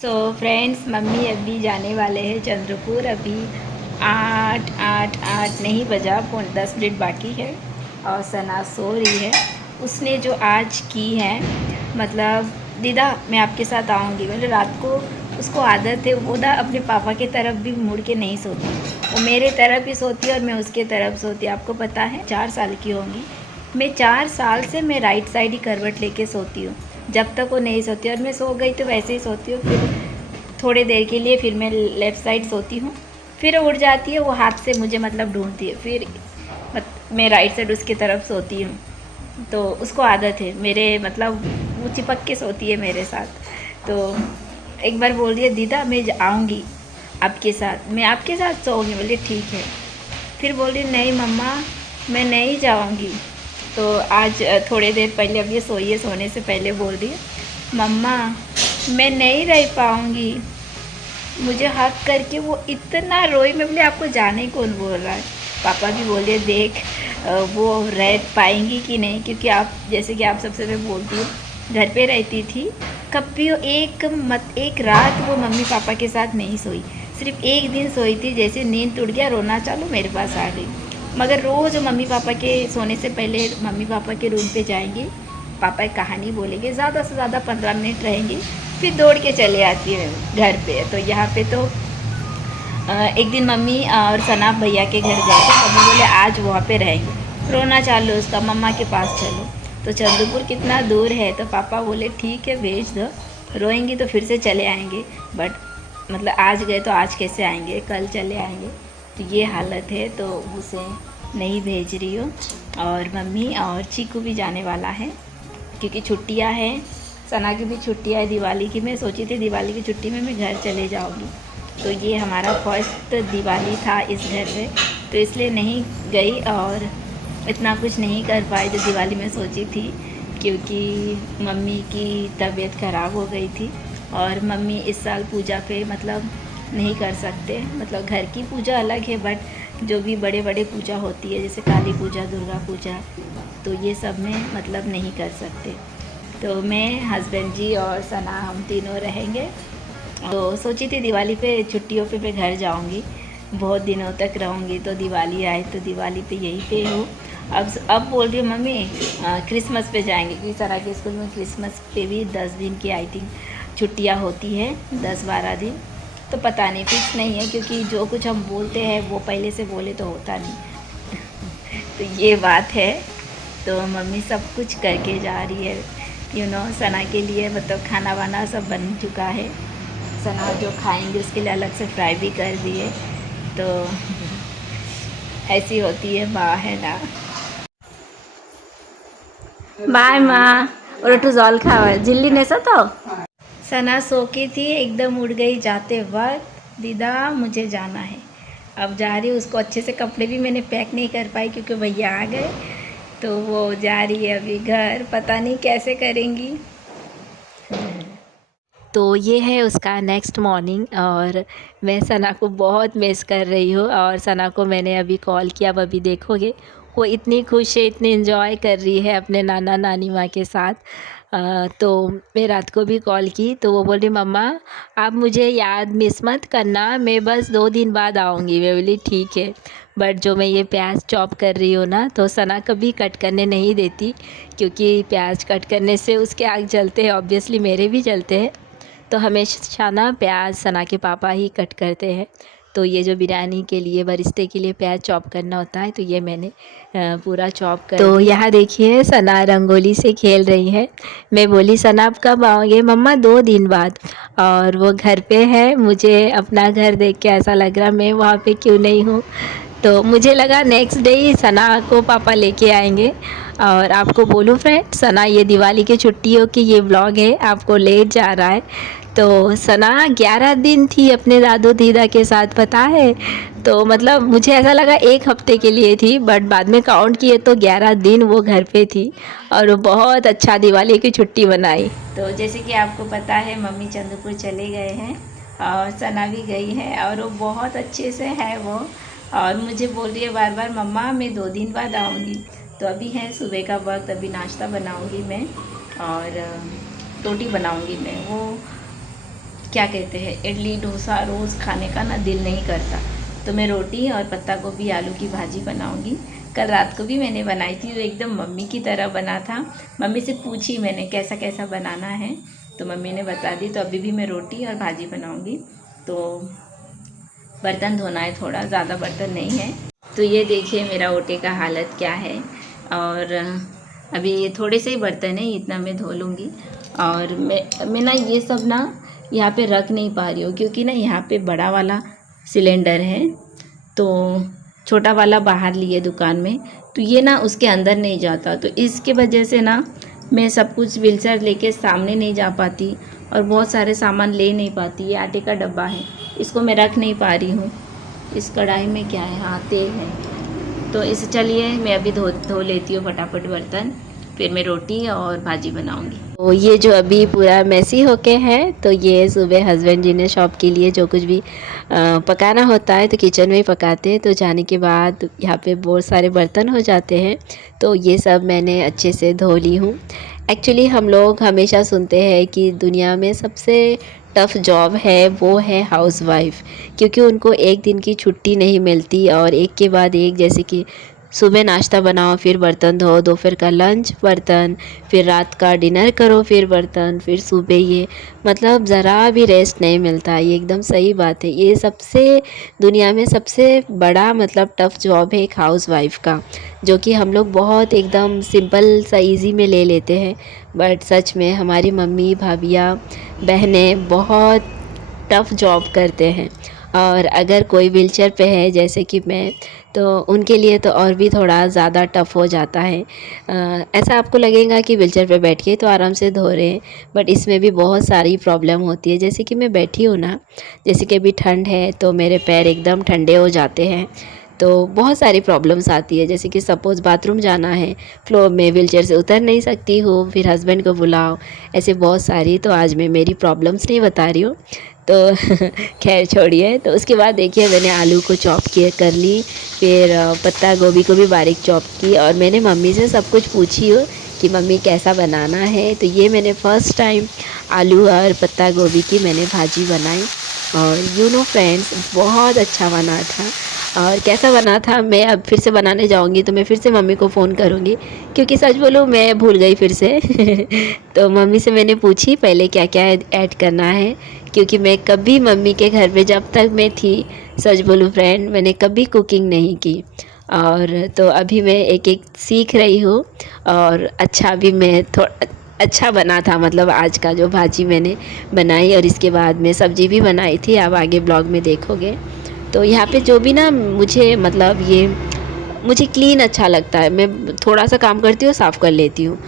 So friends, mummy अभी जाने वाले हैं चंद्रपुर। अभी 8 नहीं बजा, 10 मिनट बाकी है और सना सो रही है। उसने जो आज की है, मतलब दीदा मैं आपके साथ आऊँगी, मतलब रात को उसको आदत है वो ना अपने पापा के तरफ भी मुड़ के नहीं सोती, वो मेरे तरफ ही सोती है और मैं उसके तरफ सोती। आपको पता है 4 साल की होंगी मैं, 4 साल से मैं राइट साइड ही करवट लेके सोती हूँ जब तक वो नहीं सोती, और मैं सो गई तो वैसे ही सोती हूँ। फिर थोड़ी देर के लिए फिर मैं लेफ़्ट साइड सोती हूँ, फिर उठ जाती है, वो हाथ से मुझे मतलब ढूंढती है, फिर मैं राइट साइड उसकी तरफ सोती हूँ। तो उसको आदत है मेरे, मतलब वो चिपक के सोती है मेरे साथ। तो एक बार बोल दिया दीदा मैं आऊँगी आपके साथ, मैं आपके साथ सोऊंगी। बोले ठीक है। फिर बोल रही नहीं मम्मा मैं नहीं जाऊँगी। तो आज थोड़ी देर पहले, अब ये सोई है, सोने से पहले बोल रही है मम्मा मैं नहीं रह पाऊँगी, मुझे हक करके वो इतना रोई। मैं बोले आपको जाने कौन बोल रहा है। पापा भी बोले देख वो रह पाएंगी कि नहीं, क्योंकि आप जैसे कि आप सबसे मैं बोलती हूँ घर पे रहती थी, कभी एक रात वो मम्मी पापा के साथ नहीं सोई, सिर्फ एक दिन सोई थी। जैसे नींद टूट गया, रोना चालू, मेरे पास आ गई। मगर रोज़ मम्मी पापा के सोने से पहले मम्मी पापा के रूम पे जाएंगी, पापा एक कहानी बोलेंगे, ज़्यादा से ज़्यादा 15 मिनट रहेंगी, फिर दौड़ के चले आती है घर पे। तो यहाँ पे तो एक दिन मम्मी और सना भैया के घर गए थे, मम्मी बोले आज वहाँ पे रहेंगे। रोना चालू उसका, मम्मा के पास चलो। तो चंद्रपुर कितना दूर है, तो पापा बोले ठीक है भेज दो, रोएंगी तो फिर से चले आएंगे, बट मतलब आज गए तो आज कैसे आएंगे, कल चले आएंगे। तो ये हालत है, तो उसे नहीं भेज रही हूँ। और मम्मी और चीकू भी जाने वाला है, क्योंकि छुट्टियाँ हैं, सना की भी छुट्टियाँ है दिवाली की। मैं सोची थी दिवाली की छुट्टी में मैं घर चले जाऊँगी, तो ये हमारा फर्स्ट दिवाली था इस घर में, तो इसलिए नहीं गई और इतना कुछ नहीं कर पाई जो दिवाली में सोची थी, क्योंकि मम्मी की तबीयत ख़राब हो गई थी। और मम्मी इस साल पूजा पे मतलब नहीं कर सकते, मतलब घर की पूजा अलग है, बट जो भी बड़े बड़े पूजा होती है जैसे काली पूजा, दुर्गा पूजा, तो ये सब में मतलब नहीं कर सकते। तो मैं, हस्बैंड जी और सना हम तीनों रहेंगे। तो सोची थी दिवाली पे छुट्टियों पे मैं घर जाऊंगी, बहुत दिनों तक रहूंगी, तो दिवाली आए तो दिवाली पे यहीं पे हूँ। अब बोल रही हूँ मम्मी क्रिसमस पे जाएंगे, क्योंकि सना के स्कूल में क्रिसमस पे भी 10 दिन की आई थिंक छुट्टियाँ होती हैं, 10-12 दिन। तो पता नहीं, फिक्स नहीं है, क्योंकि जो कुछ हम बोलते हैं वो पहले से बोले तो होता नहीं। तो ये बात है। तो मम्मी सब कुछ करके जा रही है, सना के लिए, मतलब खाना वाना सब बन चुका है। सना जो खाएंगे उसके लिए अलग से फ्राई भी कर दिए। तो ऐसी होती है माँ, है ना। बाय माँ। और तो जल खावा जिल्ली ने तो सना सो की थी, एकदम उड़ गई जाते वक्त, दीदा मुझे जाना है। अब जा रही हूँ, उसको अच्छे से कपड़े भी मैंने पैक नहीं कर पाई क्योंकि भैया आ गए, तो वो जा रही है अभी घर, पता नहीं कैसे करेंगी। तो ये है उसका नेक्स्ट मॉर्निंग, और मैं सना को बहुत मिस कर रही हूँ। और सना को मैंने अभी कॉल किया, अब अभी देखोगे वो इतनी खुश है, इतनी इन्जॉय कर रही है अपने नाना नानी माँ के साथ। तो मैं रात को भी कॉल की, तो वो बोल रही मम्मा आप मुझे याद मिस मत करना, मैं बस 2 दिन बाद आऊँगी। मैं बोली ठीक है। बट जो मैं ये प्याज चॉप कर रही हूँ ना, तो सना कभी कट करने नहीं देती, क्योंकि प्याज कट करने से उसके आग जलते हैं, ऑब्वियसली मेरे भी जलते हैं। तो हमेशा ना प्याज सना के पापा ही कट करते हैं। तो ये जो बिरयानी के लिए, बरिस्ते के लिए प्याज चॉप करना होता है, तो ये मैंने पूरा चॉप कर तो यहाँ देखिए सना रंगोली से खेल रही है। मैं बोली सना आप कब आओगे, मम्मा 2 दिन बाद। और वो घर पे है, मुझे अपना घर देख के ऐसा लग रहा मैं वहाँ पे क्यों नहीं हूँ। तो मुझे लगा नेक्स्ट डे ही सना को पापा लेके आएंगे। और आपको बोलूँ फ्रेंड, सना ये दिवाली की छुट्टियों की ये व्लॉग है, आपको ले जा रहा है। तो सना 11 दिन थी अपने दादू दीदा के साथ, पता है। तो मतलब मुझे ऐसा लगा 1 हफ्ते के लिए थी, बट बाद में काउंट किए तो 11 दिन वो घर पे थी, और वो बहुत अच्छा दिवाली की छुट्टी मनाई। तो जैसे कि आपको पता है मम्मी चंद्रपुर चले गए हैं, और सना भी गई है, और वो बहुत अच्छे से है वो। और मुझे बोल रही है बार बार मम्मा मैं 2 दिन बाद आऊँगी। तो अभी है सुबह का वक्त, अभी नाश्ता बनाऊँगी मैं, और रोटी बनाऊँगी मैं। वो क्या कहते हैं, इडली डोसा रोज़ खाने का ना दिल नहीं करता। तो मैं रोटी और पत्ता गोभी आलू की भाजी बनाऊंगी। कल रात को भी मैंने बनाई थी, वो एकदम मम्मी की तरह बना था। मम्मी से पूछी मैंने कैसा कैसा बनाना है, तो मम्मी ने बता दी। तो अभी भी मैं रोटी और भाजी बनाऊंगी। तो बर्तन धोना है, थोड़ा ज़्यादा बर्तन नहीं है। तो ये देखिए मेरा ओटे का हालत क्या है। और अभी ये थोड़े से ही बर्तन है, इतना मैं धो लूँगी। और मैं ना ये सब ना यहाँ पे रख नहीं पा रही हूँ, क्योंकि ना यहाँ पे बड़ा वाला सिलेंडर है, तो छोटा वाला बाहर लिए दुकान में, तो ये ना उसके अंदर नहीं जाता। तो इसके वजह से ना मैं सब कुछ व्हीलचेयर लेके सामने नहीं जा पाती और बहुत सारे सामान ले नहीं पाती। ये आटे का डब्बा है, इसको मैं रख नहीं पा रही हूँ। इस कढ़ाई में क्या है, हाँ तेल है। तो इसे चलिए मैं अभी धो लेती हूँ फटाफट बर्तन, फिर मैं रोटी और भाजी बनाऊंगी। तो ये जो अभी पूरा मैसी होके है, तो ये सुबह हस्बैंड जी ने शॉप के लिए जो कुछ भी पकाना होता है तो किचन में ही पकाते हैं। तो जाने के बाद यहाँ पे बहुत सारे बर्तन हो जाते हैं, तो ये सब मैंने अच्छे से धो ली हूँ। एक्चुअली हम लोग हमेशा सुनते हैं कि दुनिया में सबसे टफ़ जॉब है वो है हाउसवाइफ, क्योंकि उनको एक दिन की छुट्टी नहीं मिलती और एक के बाद एक, जैसे कि सुबह नाश्ता बनाओ, फिर बर्तन धो, दोपहर का लंच बर्तन, फिर रात का डिनर करो, फिर बर्तन, फिर सुबह ये, मतलब ज़रा भी रेस्ट नहीं मिलता। ये एकदम सही बात है। ये सबसे दुनिया में सबसे बड़ा मतलब टफ़ जॉब है एक हाउसवाइफ का, जो कि हम लोग बहुत एकदम सिंपल सा इजी में ले लेते हैं, बट सच में हमारी मम्मी भाभियाँ बहनें बहुत टफ़ जॉब करते हैं। और अगर कोई व्हीलचेयर पे है जैसे कि मैं, तो उनके लिए तो और भी थोड़ा ज़्यादा टफ़ हो जाता है। ऐसा आपको लगेगा कि व्हीलचेयर पे बैठ के तो आराम से धो रहे हैं, बट इसमें भी बहुत सारी प्रॉब्लम होती है। जैसे कि मैं बैठी हूँ ना, जैसे कि अभी ठंड है तो मेरे पैर एकदम ठंडे हो जाते हैं, तो बहुत सारी प्रॉब्लम्स आती है। जैसे कि सपोज़ बाथरूम जाना है, फ्लोर में व्हीलचेयर से उतर नहीं सकती हूँ, फिर हस्बैंड को बुलाओ, ऐसे बहुत सारी। तो आज मैं मेरी प्रॉब्लम्स नहीं बता रही हूँ, तो खैर छोड़िए। तो उसके बाद देखिए मैंने आलू को चॉप कर ली, फिर पत्ता गोभी को भी बारीक चॉप की, और मैंने मम्मी से सब कुछ पूछी हो कि मम्मी कैसा बनाना है। तो ये मैंने फ़र्स्ट टाइम आलू और पत्ता गोभी की मैंने भाजी बनाई, और यू नो फ्रेंड्स बहुत अच्छा बना था। और कैसा बना था मैं अब फिर से बनाने जाऊंगी तो मैं फिर से मम्मी को फ़ोन करूंगी, क्योंकि सच बोलूँ मैं भूल गई फिर से तो मम्मी से मैंने पूछी पहले क्या क्या ऐड करना है, क्योंकि मैं कभी मम्मी के घर पे जब तक मैं थी, सच बोलूँ फ्रेंड, मैंने कभी कुकिंग नहीं की। और तो अभी मैं एक एक सीख रही हूँ, और अच्छा भी मैं थोड़ा अच्छा बना था, मतलब आज का जो भाजी मैंने बनाई, और इसके बाद में सब्ज़ी भी बनाई थी, आप आगे ब्लॉग में देखोगे। तो यहाँ पे जो भी ना मुझे मतलब ये मुझे क्लीन अच्छा लगता है, मैं थोड़ा सा काम करती हूँ साफ़ कर लेती हूँ,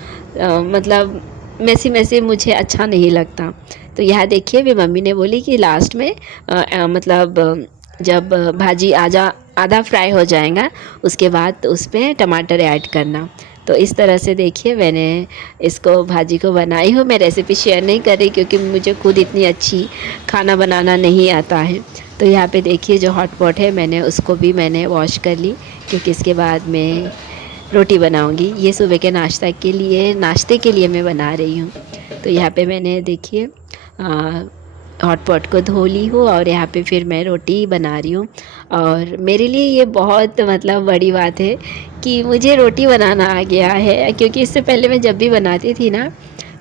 मतलब मैसी मैसी मुझे अच्छा नहीं लगता। तो यहाँ देखिए भी मम्मी ने बोली कि लास्ट में मतलब जब भाजी आधा फ्राई हो जाएगा उसके बाद उस पर टमाटर ऐड करना। तो इस तरह से देखिए मैंने इसको भाजी को बनाई हूँ। मैं रेसिपी शेयर नहीं कर रही क्योंकि मुझे खुद इतनी अच्छी खाना बनाना नहीं आता है। तो यहाँ पे देखिए जो हॉट पॉट है उसको भी मैंने वॉश कर ली, क्योंकि इसके बाद मैं रोटी बनाऊंगी। ये सुबह के नाश्ते के लिए मैं बना रही हूँ। तो यहाँ पे मैंने देखिए हॉट पॉट को धो ली हूँ, और यहाँ पे फिर मैं रोटी बना रही हूँ। और मेरे लिए ये बहुत मतलब बड़ी बात है कि मुझे रोटी बनाना आ गया है, क्योंकि इससे पहले मैं जब भी बनाती थी ना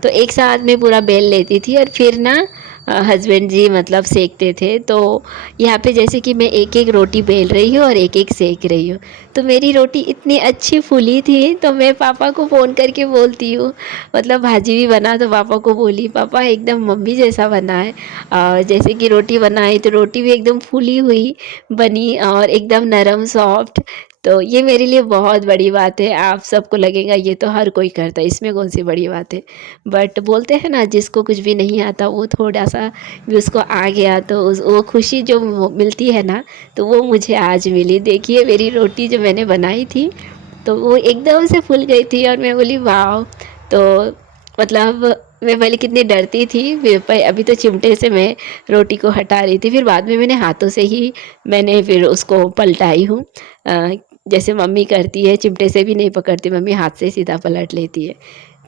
तो एक साथ में पूरा बेल लेती थी, और फिर ना हस्बैंड जी मतलब सेकते थे। तो यहाँ पे जैसे कि मैं एक एक रोटी बेल रही हूँ और एक एक सेक रही हूँ, तो मेरी रोटी इतनी अच्छी फूली थी, तो मैं पापा को फ़ोन करके बोलती हूँ, मतलब भाजी भी बना तो पापा को बोली, पापा एकदम मम्मी जैसा बना है। और जैसे कि रोटी बनाई तो रोटी भी एकदम फूली हुई बनी और एकदम नरम सॉफ्ट। तो ये मेरे लिए बहुत बड़ी बात है। आप सबको लगेगा ये तो हर कोई करता है, इसमें कौन सी बड़ी बात है, बट बोलते हैं ना जिसको कुछ भी नहीं आता वो थोड़ा सा भी उसको आ गया तो वो खुशी जो मिलती है ना, तो वो मुझे आज मिली। देखिए मेरी रोटी जो मैंने बनाई थी तो वो एकदम से फूल गई थी, और मैं बोली वाह। तो मतलब मैं पहले कितनी डरती थी, फिर अभी तो चिमटे से मैं रोटी को हटा रही थी, फिर बाद में मैंने हाथों से ही मैंने फिर उसको पलटाई हूँ। जैसे मम्मी करती है, चिमटे से भी नहीं पकड़ती मम्मी, हाथ से सीधा पलट लेती है।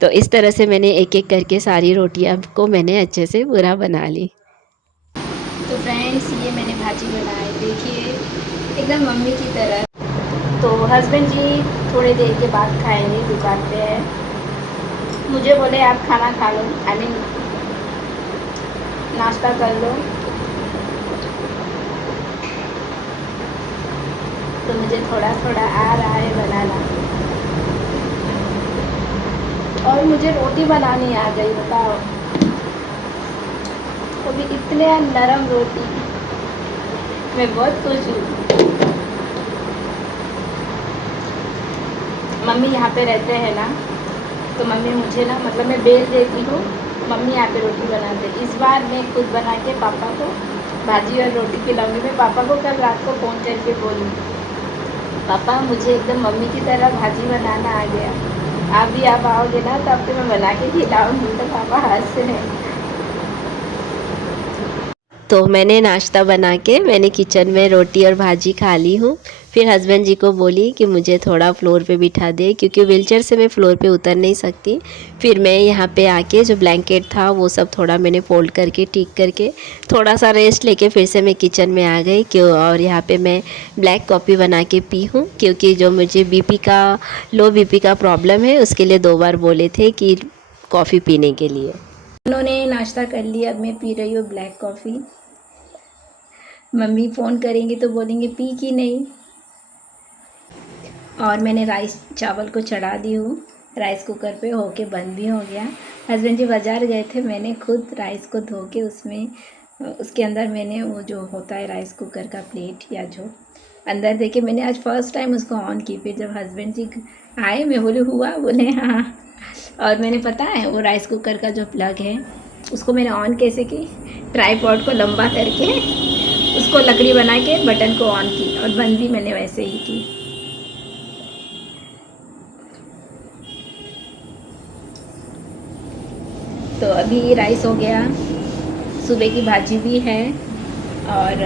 तो इस तरह से मैंने एक एक करके सारी रोटियां को मैंने अच्छे से पूरा बना ली। तो फ्रेंड्स ये मैंने भाजी बनाई, देखिए एकदम मम्मी की तरह। तो हस्बैंड जी थोड़ी देर के बाद खाएंगे, दुकान पे है। मुझे बोले आप खाना खा लो, आई मीन नाश्ता कर लो। तो मुझे थोड़ा थोड़ा आ रहा है बनाना, और मुझे रोटी बनानी आ गई, बताओ। तो भी इतने नरम रोटी, मैं बहुत खुश हूँ। मम्मी यहाँ पे रहते हैं ना, तो मम्मी मुझे ना मतलब मैं बेल देती हूँ, मम्मी यहाँ पे रोटी बनाते। इस बार मैं खुद बना के पापा को भाजी और रोटी खिलाऊंगी। मैं पापा को कल रात को फ़ोन करके बोलूँ, पापा मुझे एकदम मम्मी की तरह भाजी बनाना आ गया, आप भी आप आओगे ना तो आपको मैं बना के खिलाऊंगी। तो पापा हंस रहे हैं। तो मैंने नाश्ता बना के मैंने किचन में रोटी और भाजी खा ली हूँ। फिर हस्बैंड जी को बोली कि मुझे थोड़ा फ्लोर पे बिठा दे, क्योंकि व्हीलचेयर से मैं फ़्लोर पे उतर नहीं सकती। फिर मैं यहाँ पे आके जो ब्लैंकेट था वो सब थोड़ा मैंने फ़ोल्ड करके ठीक करके थोड़ा सा रेस्ट लेके फिर से मैं किचन में आ गई। क्यों, और यहाँ पे मैं ब्लैक कॉफ़ी बना के पी हूँ, क्योंकि जो मुझे लो बीपी का प्रॉब्लम है उसके लिए 2 बार बोले थे कि कॉफ़ी पीने के लिए। उन्होंने नाश्ता कर लिया, अब मैं पी रही हूँ ब्लैक कॉफ़ी। मम्मी फ़ोन करेंगी तो बोलेंगे पी कि नहीं। और मैंने राइस चावल को चढ़ा दी हूँ राइस कुकर पे, होके बंद भी हो गया। हस्बैंड जी बाज़ार गए थे, मैंने खुद राइस को धो के उसके अंदर मैंने वो जो होता है राइस कुकर का प्लेट या जो अंदर देके मैंने आज फर्स्ट टाइम उसको ऑन की। फिर जब हस्बैंड जी आए मैं बोले हुआ, बोले हाँ। और मैंने पता है वो राइस कुकर का जो प्लग है उसको मैंने ऑन कैसे की, ट्राईपॉड को लंबा करके उसको लकड़ी बना के बटन को ऑन की, और बंद भी मैंने वैसे ही की। तो अभी राइस हो गया, सुबह की भाजी भी है, और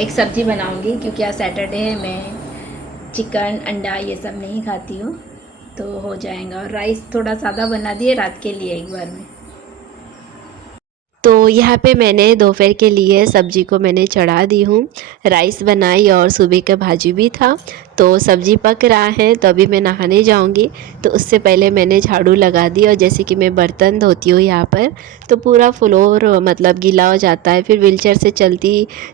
एक सब्ज़ी बनाऊंगी क्योंकि आज सैटरडे है, मैं चिकन अंडा ये सब नहीं खाती हूँ, तो हो जाएगा। और राइस थोड़ा सादा बना दिए रात के लिए एक बार में। तो यहाँ पे मैंने दोपहर के लिए सब्ज़ी को मैंने चढ़ा दी हूँ, राइस बनाई और सुबह का भाजी भी था। तो सब्ज़ी पक रहा है, तो अभी मैं नहाने जाऊँगी। तो उससे पहले मैंने झाड़ू लगा दी, और जैसे कि मैं बर्तन धोती हूँ यहाँ पर, तो पूरा फ्लोर मतलब गीला हो जाता है। फिर व्हीलचेयर से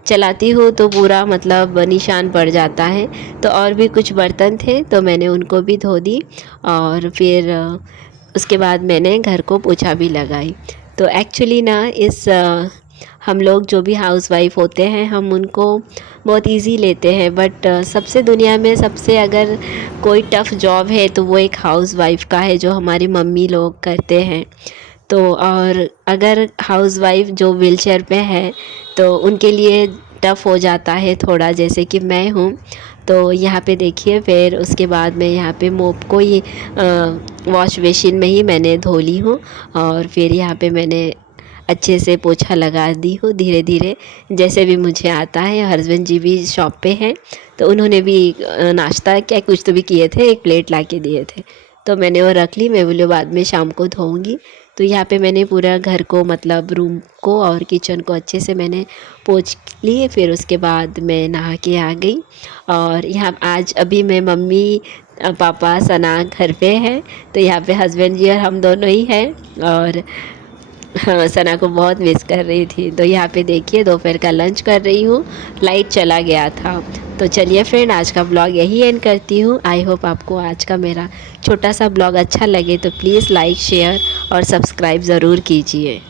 चलाती हूँ तो पूरा मतलब निशान पड़ जाता है। तो और भी कुछ बर्तन थे तो मैंने उनको भी धो दी, और फिर उसके बाद मैंने घर को पोछा भी लगाई। तो एक्चुअली ना हम लोग जो भी हाउसवाइफ होते हैं हम उनको बहुत इजी लेते हैं, बट सबसे दुनिया में सबसे अगर कोई टफ़ जॉब है तो वो एक हाउसवाइफ का है, जो हमारी मम्मी लोग करते हैं। तो और अगर हाउसवाइफ जो व्हीलचेयर पे है तो उनके लिए टफ़ हो जाता है थोड़ा, जैसे कि मैं हूँ। तो यहाँ पे देखिए, फिर उसके बाद मैं यहाँ पे मोप को ही वॉश बेसिन में ही मैंने धो ली हूँ, और फिर यहाँ पे मैंने अच्छे से पोछा लगा दी हूँ धीरे धीरे, जैसे भी मुझे आता है। हस्बैंड जी भी शॉप पे हैं, तो उन्होंने भी नाश्ता क्या कुछ तो भी किए थे, एक प्लेट ला के दिए थे, तो मैंने वो रख ली। मैं बोले बाद में शाम को धोऊंगी। तो यहाँ पे मैंने पूरा घर को मतलब रूम को और किचन को अच्छे से मैंने पोंछ लिए। फिर उसके बाद मैं नहा के आ गई, और यहाँ आज अभी मैं मम्मी पापा सना घर पे है, तो यहाँ पे हस्बैंड जी और हम दोनों ही हैं। और हाँ, सना को बहुत मिस कर रही थी। तो यहाँ पे देखिए दोपहर का लंच कर रही हूँ, लाइट चला गया था। तो चलिए फ्रेंड, आज का ब्लॉग यही एंड करती हूँ। आई होप आपको आज का मेरा छोटा सा ब्लॉग अच्छा लगे, तो प्लीज़ लाइक शेयर और सब्सक्राइब ज़रूर कीजिए।